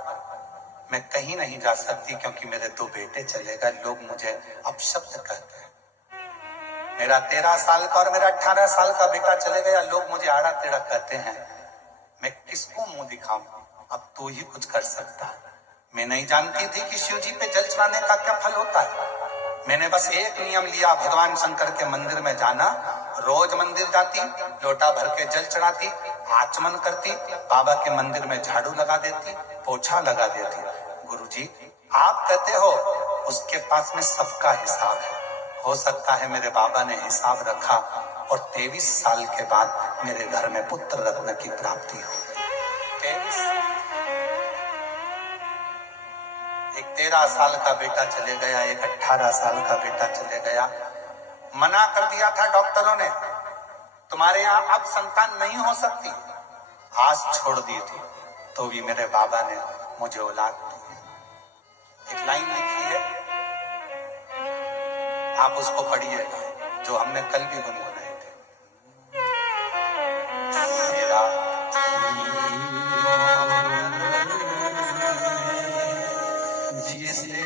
मैं कहीं नहीं जा सकती क्योंकि मेरे 2 बेटे चले गए, लोग मुझे अपशब्द कहते हैं। मेरा 13 साल का और मेरा 18 साल का बेटा चले गया, लोग मुझे आड़ा टेढ़ा कहते हैं। मैं किसको मुंह दिखाऊं? अब तू ही कुछ कर सकता है। मैं नहीं जानती थी कि शिव जी पे जल चढ़ाने का क्या फल होता है। मैंने बस एक नियम लिया, भगवान शंकर के मंदिर में जाना। रोज मंदिर जाती, लोटा भर के जल चढ़ाती, आचमन करती, बाबा के मंदिर में झाड़ू लगा देती, पोछा लगा देती। गुरुजी, आप कहते हो उसके पास में सबका हिसाब है। हो सकता है मेरे बाबा ने हिसाब रखा और 23 साल के बाद मेरे घर में पुत्र रत्न की प्राप्ति हो गई। 23, एक 13 साल का बेटा चले गया, एक 18 साल का बेटा चले गया। मना कर दिया था डॉक्टरों ने, तुम्हारे यहाँ अब संतान नहीं हो सकती। आस छोड़ दी थी, तो भी मेरे बाबा ने मुझे औलाद दी। एक लाइन लिखी है, आप उसको पढ़िएगा, जो हमने कल भी गुनगुनाई थी। मेरा जिसे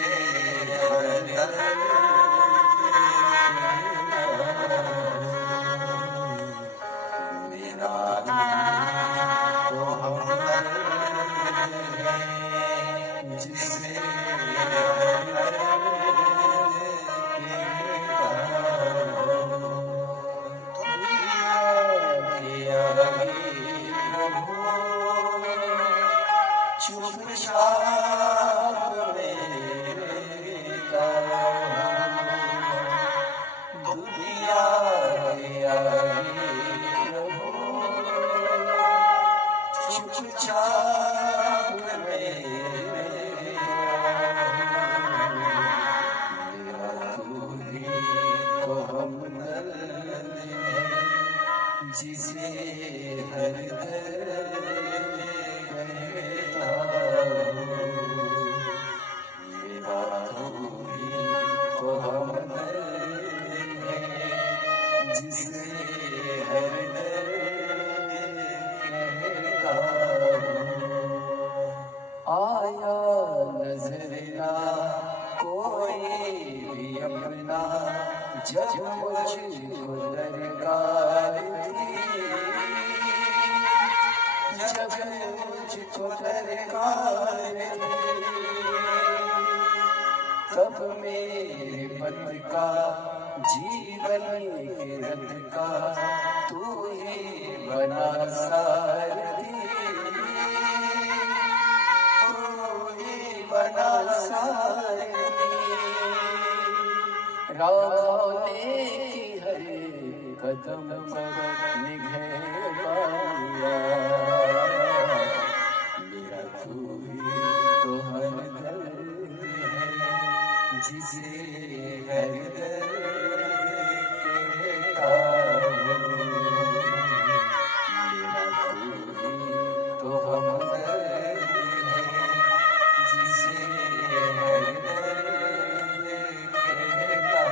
जिसे हर आया नजरना कोई भी अपना, जब मुझको दरकार थी, जब मुझको दरकार थी, तब मेरे पद का जीवन के रथ का तू ही बना सारथी, बना सारथी। रावले की हर कदम पर निगाह पाया, मेरा तू ही तो हमदर्द है, जिसे हर दर्द कहता हूँ। मेरा तू ही तो हमदर्द है, जिसे हर दर्द कहता हूँ।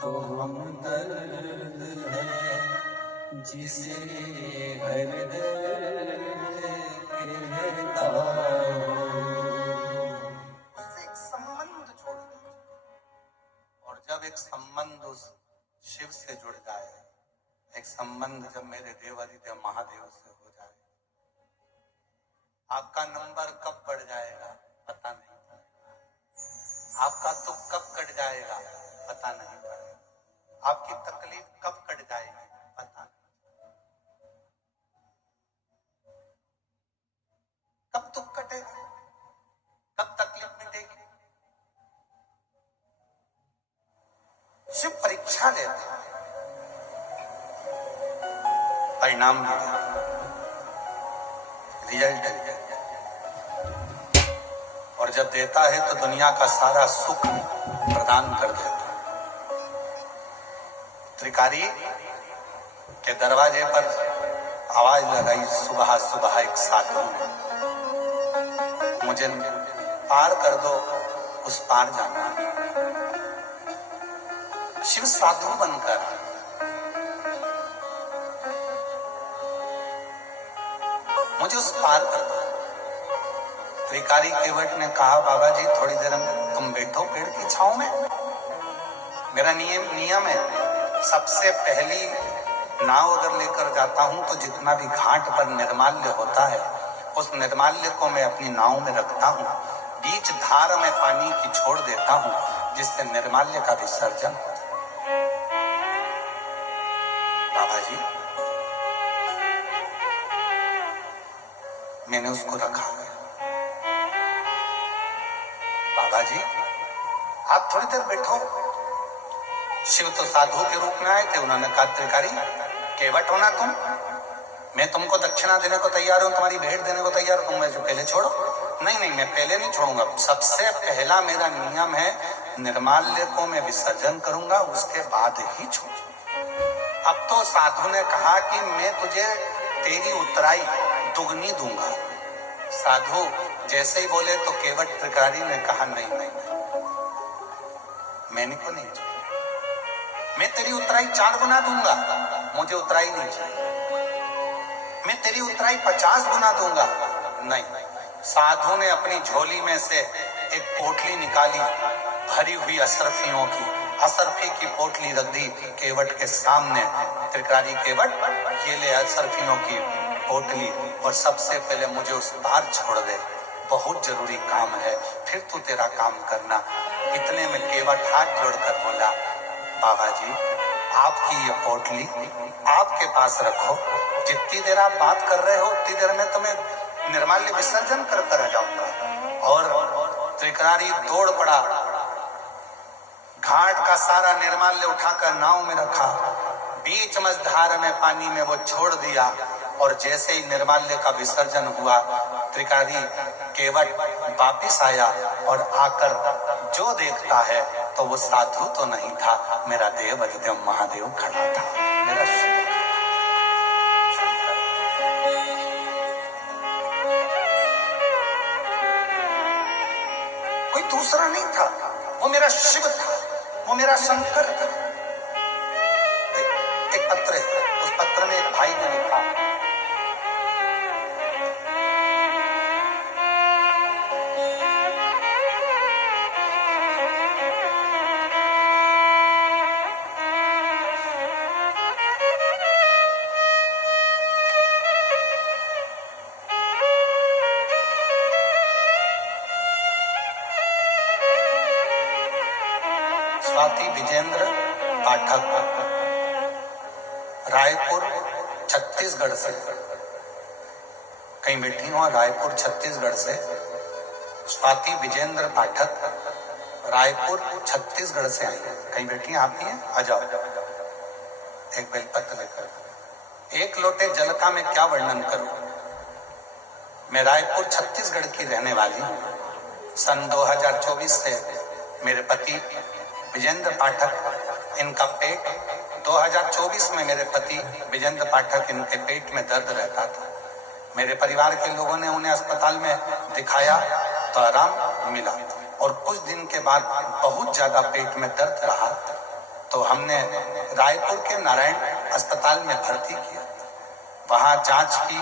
तो हमदर्द है, जिसे हर दर्द कहता हूँ। एक संबंध जोड़ दो, और जब एक संबंध उस शिव से जुड़ जाए, एक संबंध जब मेरे देवादिदेव महादेव से हो जाए, आपका नंबर कब बढ़ जाएगा पता नहीं पड़ेगा, आपका दुख कब कट जाएगा पता नहीं पड़ेगा, आपकी तकलीफ कब कट जाएगी पता नहीं, कब दुख कटेगा, कब तकलीफ मिटेगी। शिव परिणाम भी देता, रिजल्ट भी देता, और जब देता है तो दुनिया का सारा सुख प्रदान कर देता। त्रिकारी के दरवाजे पर आवाज लगाई सुबह सुबह एक साधु ने, मुझे पार कर दो, उस पार जाना। शिव साधु बनकर मुझे उस पार कर दो। त्रिकारी केवट ने कहा, बाबा जी थोड़ी देर तुम बैठो पेड़ की छांव में, मेरा नियम है, सबसे पहली नाव अगर लेकर जाता हूं तो जितना भी घाट पर निर्माल्य होता है उस निर्माल्य को मैं अपनी नाव में रखता हूं, बीच धार में पानी की छोड़ देता हूं जिससे निर्माल्य का विसर्जन। बाबा जी मैंने उसको रखा। बाबा जी आप थोड़ी देर बैठो। शिव तो साधु के रूप में आए थे, उन्होंने कहा त्रिकारी केवट होना तुम, मैं तुमको दक्षिणा देने को तैयार हूं, तुम्हारी भेंट देने को तैयार हूं, तुम मुझे पहले छोड़ो। नहीं, मैं पहले नहीं छोड़ूंगा, सबसे पहला मेरा नियम है निर्माल्य को मैं विसर्जन करूंगा, उसके बाद ही छोड़ूंगा। अब तो साधु ने कहा कि मैं तुझे तेरी उतराई दुगनी दूंगा। साधु जैसे ही बोले तो केवट त्रिकारी ने कहा नहीं, मैंने को नहीं, मैं तेरी उतराई 4 गुना दूंगा, मुझे उतराई नहीं चाहिए। मैं तेरी उतराई 50 गुना दूंगा, नहीं। साधु ने अपनी झोली में से एक पोटली निकाली भरी हुई असरफियों की, असरफी की पोटली रख दी केवट के सामने। त्रिकारी केवट ये ले असरफियों की पोटली और सबसे पहले मुझे उस पार छोड़ दे, बहुत जरूरी काम है, फिर तू तेरा काम करना। इतने में केवट हाथ जोड़कर बोला, बाबा जी आपकी ये पोटली आपके पास रखो, जितनी देर आप बात कर रहे हो उतनी देर में तुम्हें निर्माल्य विसर्जन कर आ जाऊंगा। और त्रिकारी दौड़ पड़ा, घाट का सारा निर्माल्य उठाकर नाव में रखा, बीच मझधार में पानी में वो छोड़ दिया। और जैसे ही निर्माल्य का विसर्जन हुआ त्रिकारी केवट वापिस आया और आकर जो देखता है तो वो साधु तो नहीं था, मेरा देव अधिदेव महादेव खड़ा था, मेरा शिव। कोई दूसरा नहीं था, वो मेरा शिव था, वो मेरा शंकर था। एक पत्र है, उस पत्र में एक भाई ने लिखा, स्वाति विजेंद्र पाठक, रायपुर छत्तीसगढ़ से, कहीं बैठी हो, रायपुर छत्तीसगढ़ से स्वाति विजेंद्र पाठक रायपुर छत्तीसगढ़ से आई है, कहीं बैठी हैं आप ही हैं, आ जाओ। एक बेलपत्र लेकर, एक लोटे जल का मैं क्या वर्णन करूं, मैं रायपुर छत्तीसगढ़ की रहने वाली हूं। सन 2024 से मेरे पति विजेंद्र पाठक, इनका पेट 2024 में मेरे पति विजेंद्र पाठक इनके पेट में दर्द रहता था। मेरे परिवार के लोगों ने उन्हें अस्पताल में दिखाया तो आराम मिला, और कुछ दिन के बाद बहुत ज्यादा पेट में दर्द रहा तो हमने रायपुर के नारायण अस्पताल में भर्ती किया। वहां जांच की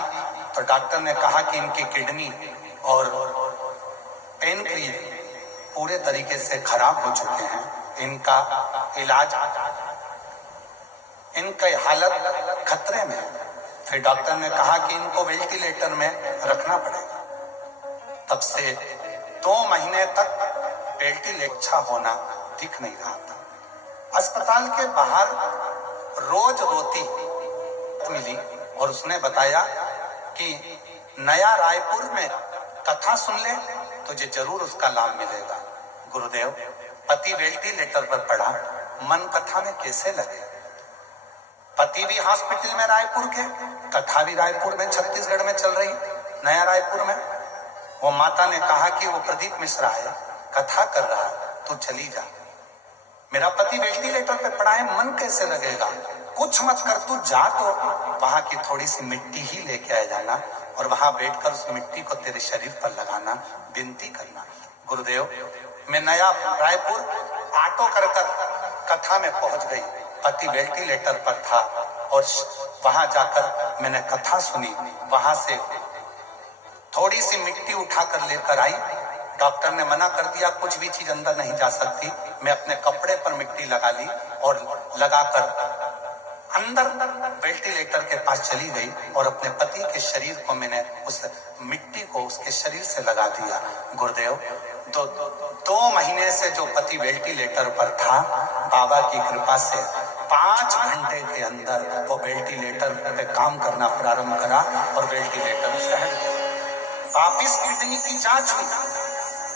तो डॉक्टर ने कहा कि इनकी किडनी और पेनक्रियाज पूरे तरीके से खराब हो चुके हैं, इनका इलाज, इनकी हालत खतरे में है। फिर डॉक्टर ने कहा कि इनको वेंटिलेटर में रखना पड़ेगा। तब से 2 महीने तक वेंटिलेटर होना दिख नहीं रहा था। अस्पताल के बाहर रोज रोती मिली और उसने बताया कि नया रायपुर में कथा सुन ले तुझे जरूर उसका लाभ मिलेगा। गुरुदेव, पति वेंटिलेटर पर पड़ा, मन कथा में कैसे लगे। पति भी हॉस्पिटल में रायपुर के, कथा भी रायपुर में छत्तीसगढ़ में चल रही, नया रायपुर में। वो माता ने कहा कि वो प्रदीप मिश्रा है, कथा कर रहा है, तू चली जा। मेरा पति वेंटिलेटर पे पड़ा है, मन कैसे लगेगा? कुछ मत कर, तू जा तो वहां की थोड़ी सी मिट्टी ही लेके आ जाना और वहां बैठकर उस मिट्टी को तेरे शरीर पर लगाना, विनती करना। गुरुदेव, मैं नया रायपुर ऑटो कर कथा में पहुंच गई। पति वेंटिलेटर पर था और वहां जाकर मैंने कथा सुनी। वहां से थोड़ी सी मिट्टी उठाकर लेकर आई। डॉक्टर ने मना कर दिया, कुछ भी चीज अंदर नहीं जा सकती। मैं अपने कपड़े पर मिट्टी लगा ली और लगाकर अंदर वेंटिलेटर के पास चली गई और अपने पति के शरीर को मैंने उस मिट्टी को उसके शरीर से लगा दिया। गुरुदेव, दो महीने से जो पति वेंटिलेटर पर था, बाबा की कृपा से 5 घंटे के अंदर वो वेंटिलेटर पे काम करना प्रारंभ करा और वेंटिलेटर से वापिस किडनी की जांच हुई,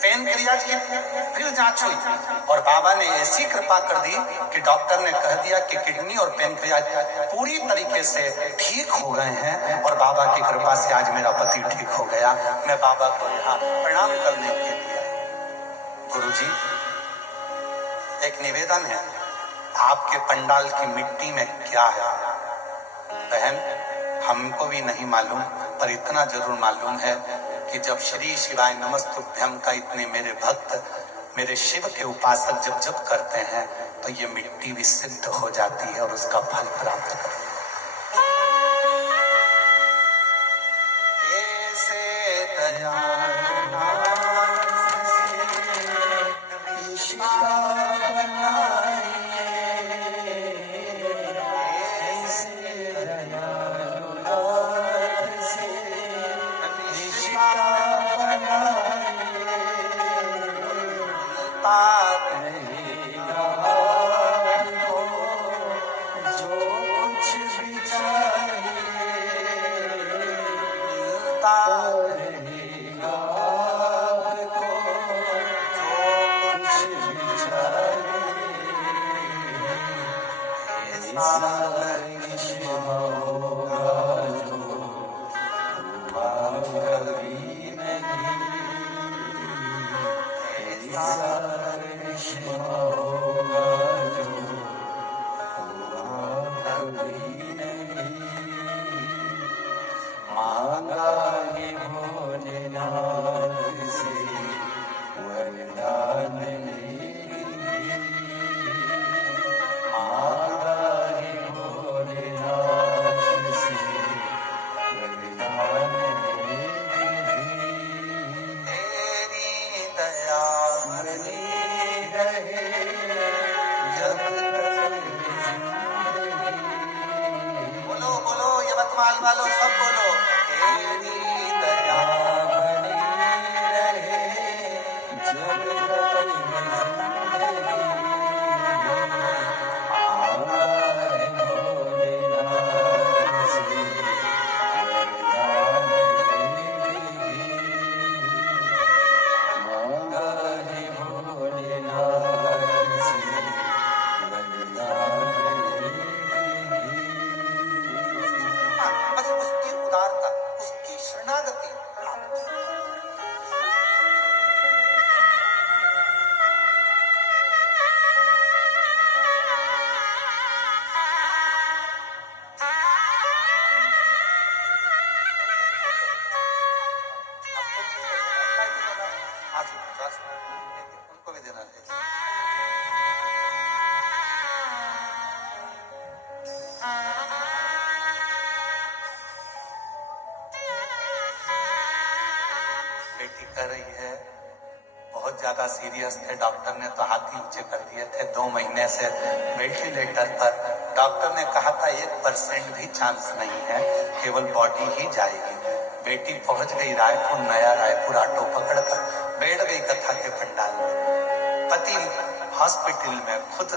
पेनक्रियाज की फिर जांच हुई और बाबा ने ऐसी कृपा कर दी कि डॉक्टर ने कह दिया कि किडनी और पेनक्रियाज पूरी तरीके से ठीक हो गए हैं और बाबा की कृपा से आज मेरा पति ठीक हो गया। मैं बाबा को यहाँ प्रणाम करने के लिए। गुरुजी, एक निवेदन है, आपके पंडाल की मिट्टी में क्या है? बहन, हमको भी नहीं मालूम, पर इतना जरूर मालूम है कि जब श्री शिवाय नमस्तुभ्यम का इतने मेरे भक्त, मेरे शिव के उपासक जब जप करते हैं तो ये मिट्टी भी सिद्ध हो जाती है और उसका फल प्राप्त करती है। ऐसे दयाल वालों सब बोलो, तेरी दया बनी रहे जब तक जिंदगी, हमारे भोलेनाथ से वरदान लेगी, मांगा है भोलेनाथ से वरदान लेगी। बस उसकी उदारता, उसकी शरणागति, उनको भी देना चाहिए। बेटी कर रही है, बहुत ज्यादा सीरियस थे, डॉक्टर ने तो हाथ ही नीचे कर दिए थे। 2 महीने से वेंटिलेटर पर, डॉक्टर ने कहा था 1% भी चांस नहीं है, केवल बॉडी ही जाएगी। बेटी पहुंच गई रायपुर, नया रायपुर ऑटो पकड़कर बैठ गई कथा के पंडाल में। पति हॉस्पिटल में, खुद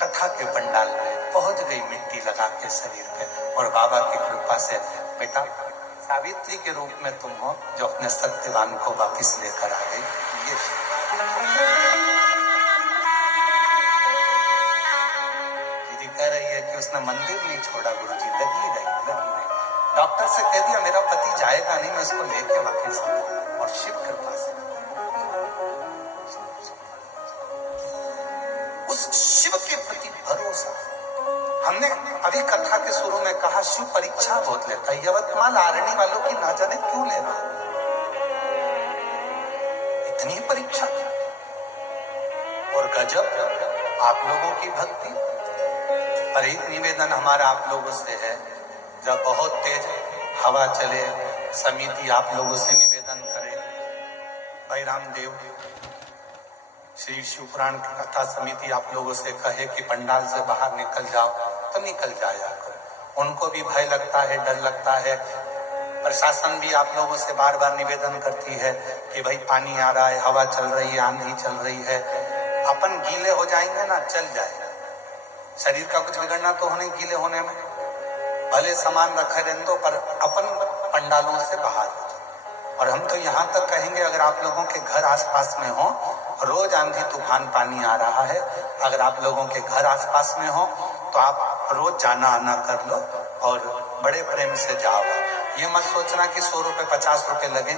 कथा के पंडाल में पहुंच गई मिट्टी लगा के शरीर पे और बाबा की कृपा से बेटा सावित्री के रूप में तुम हो जो अपने सत्यवान को वापिस लेकर आ गई। ये दीदी कह रही है कि उसने मंदिर नहीं छोड़ा गुरुजी, लगी रही। डॉक्टर से कह दिया मेरा पति जाएगा नहीं, मैं इसको लेके वापस आऊंगा। और शिव कृपा से उस शिव के प्रति भरोसा। हमने अभी कथा के शुरू में कहा शिव परीक्षा बहुत लेता है। यवतमाल आरणी वालों की ना जाने क्यों ले रहा, इतनी परीक्षा। और गजब आप लोगों की भक्ति। पर एक निवेदन हमारा आप लोगों से है, जब बहुत तेज हवा चले, समिति आप लोगों से निवेदन करे, भाई रामदेव श्री शिवपुराण की कथा समिति आप लोगों से कहे कि पंडाल से बाहर निकल जाओ, तो निकल जाया करो। उनको भी भय लगता है, डर लगता है। प्रशासन भी आप लोगों से बार बार निवेदन करती है कि भाई पानी आ रहा है, हवा चल रही है, आंधी चल रही है, अपन गीले हो जाएंगे ना, चल जाए, शरीर का कुछ बिगड़ना तो होने गीले होने में, भले सामान रखे रहने दो, पर अपन पंडालों से बाहर हो जाए। और हम तो यहाँ तक कहेंगे, अगर आप लोगों के घर आसपास में हो, रोज आंधी तूफान पानी आ रहा है, अगर आप लोगों के घर आसपास में हो तो आप रोज जाना आना कर लो और बड़े प्रेम से जाओ। ये मत सोचना कि 100 रुपए 50 रुपए लगेंगे।